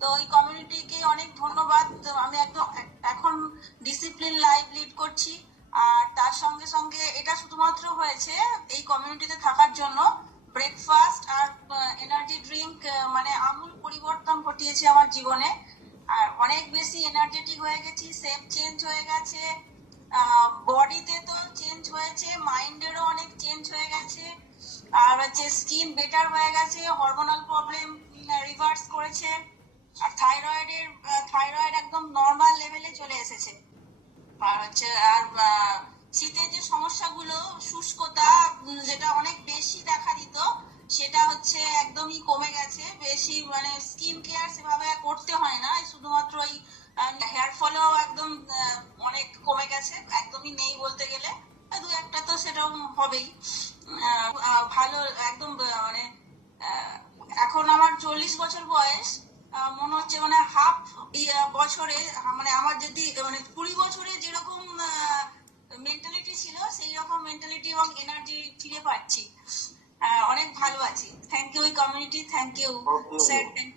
তো ওই কমিউনিটিকে অনেক ধন্যবাদ। আমি একদম এখন ডিসিপ্লিন লাইফ লিড করছি। আর তার সঙ্গে সঙ্গে এটা শুধুমাত্র হয়েছে এই কমিউনিটিতে থাকার জন্য। ব্রেকফাস্ট আর এনার্জি ড্রিঙ্ক মানে আমূল পরিবর্তন ঘটিয়েছে আমার জীবনে। আর অনেক বেশি এনার্জেটিক হয়ে গেছি, সেফ চেঞ্জ হয়ে গেছে, বডিতে তো চেঞ্জ হয়েছে, মাইন্ডেরও অনেক চেঞ্জ হয়ে গেছে। আর হচ্ছে স্কিন বেটার হয়ে গেছে, হরমোনাল প্রবলেম রিভার্স করেছে। আর থাইরয়েড একদম নর্মাল লেভেলে চলে এসেছে। আর হচ্ছে আর শীতের যে সমস্যাগুলো, শুষ্কতা যেটা অনেক বেশি দেখা দিত, সেটা হচ্ছে একদমই কমে গেছে। বেশি মানে স্কিন কেয়ার সেভাবে করতে হয় না, শুধুমাত্র ওই হেয়ার ফলও একদম অনেক কমে গেছে, একদমই নেই বলতে গেলে। দু একটা তো সেরকম হবেই। ভালো একদম মানে এখন আমার 40 বছর বয়স। মনে হচ্ছে মানে হাফ বছরে, মানে আমার যদি মানে 20 বছরে যেরকম মেন্টালিটি ছিল সেই রকম মেন্টালিটি এবং এনার্জি ফিরে পাচ্ছি। অনেক ভালো আছি। Thank you community, thank you sir, thank you.